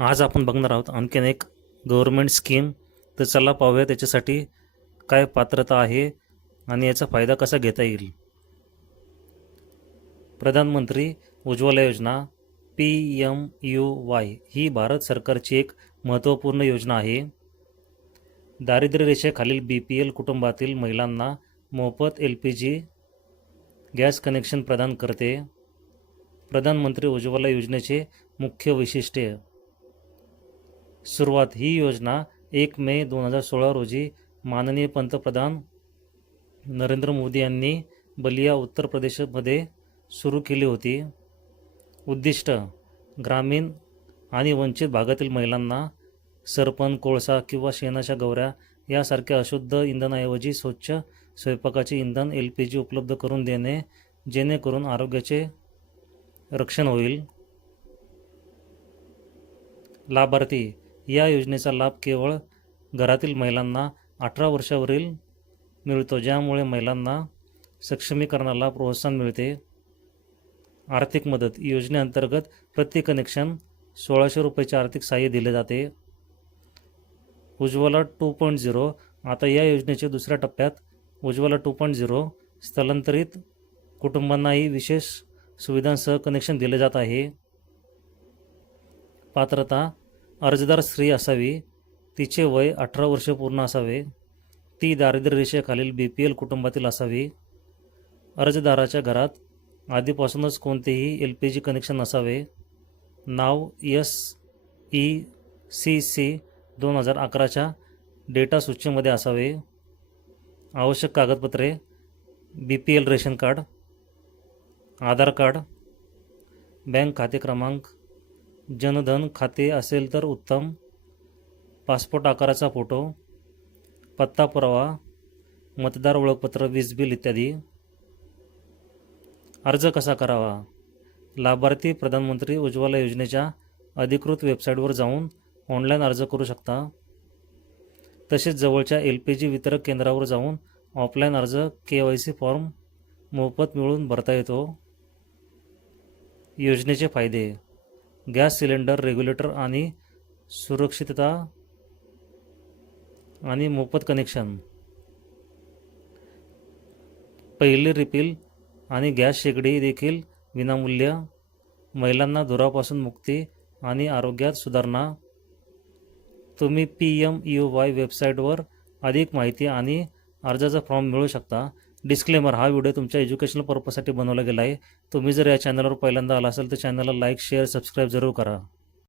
आज आपण बघणार आहोत आणखीन एक गव्हर्मेंट स्कीम. तर चला पाहूया त्याच्यासाठी काय पात्रता आहे आणि याचा फायदा कसा घेता येईल. प्रधानमंत्री उज्ज्वला योजना PMUY ही भारत सरकारची एक महत्त्वपूर्ण योजना आहे. दारिद्र्य रेषेखालील BPL कुटुंबातील महिलांना मोफत LPG गॅस कनेक्शन प्रदान करते. प्रधानमंत्री उज्ज्वला योजनेचे मुख्य वैशिष्ट्ये. सुरुवात. ही योजना 1 मे 2016 रोजी माननीय पंतप्रधान नरेंद्र मोदी यांनी बलिया उत्तर प्रदेशमध्ये सुरू केली होती. उद्दिष्ट. ग्रामीण आणि वंचित भागातील महिलांना सरपण, कोळसा किंवा शेणाच्या गवऱ्या यासारख्या अशुद्ध इंधनाऐवजी स्वच्छ स्वयंपाकाचे इंधन LPG उपलब्ध करून देणे, जेणेकरून आरोग्याचे रक्षण होईल. लाभार्थी. या योजनेचा लाभ केवळ घरातील महिलांना 18 वर्षावरील मिळतो, ज्यामुळे महिलांना सक्षमीकरणाला प्रोत्साहन मिळते. आर्थिक मदत. योजनेअंतर्गत प्रति कनेक्शन 1600 रुपयाचे आर्थिक सहाय्य दिले जाते. उज्ज्वला 2.0. आता या योजनेच्या दुसऱ्या टप्प्यात उज्ज्वला 2.0 स्थलांतरित कुटुंबांनाही विशेष सुविधांसह कनेक्शन दिले जात आहे. पात्रता. अर्जदार स्त्री असावी. तिचे वय 18 वर्ष पूर्ण असावे. ती दारिद्र्य रेषेखालील BPL कुटुंबातील असावी. अर्जदाराच्या घरात आधीपासूनच कोणतेही LPG कनेक्शन नसावे. नाव SECC 2011च्या डेटा सूचीमध्ये असावे. आवश्यक कागदपत्रे. BPL रेशन कार्ड, आधार कार्ड, बँक खाते क्रमांक, जनधन खाते असेल तर उत्तम, पासपोर्ट आकाराचा फोटो, पत्ता पुरावा, मतदार ओळखपत्र, वीज बिल इत्यादी. अर्ज कसा करावा. लाभार्थी प्रधानमंत्री उज्ज्वला योजनेच्या अधिकृत वेबसाईटवर जाऊन ऑनलाईन अर्ज करू शकता. तसेच जवळच्या LPG वितरक केंद्रावर जाऊन ऑफलाईन अर्ज KYC फॉर्म मोफत मिळून भरता येतो. योजनेचे फायदे. गॅस सिलेंडर, रेग्युलेटर आणि सुरक्षितता आणि मोफत कनेक्शन. पहिली रिफिल आणि गॅस शेगडी देखील विनामूल्य. महिलांना धुरापासून मुक्ती आणि आरोग्यात सुधारणा. तुम्ही PMUY वेबसाईटवर अधिक माहिती आणि अर्जाचा फॉर्म मिळू शकता. डिस्क्लेमर. हा व्हिडिओ तुमच्या एज्युकेशनल पर्पजसाठी बनवला गेला आहे. तुम्ही जर या चॅनलवर पहिल्यांदा आला असाल तर चॅनलला लाईक, शेअर, सबस्क्राईब जरूर करा.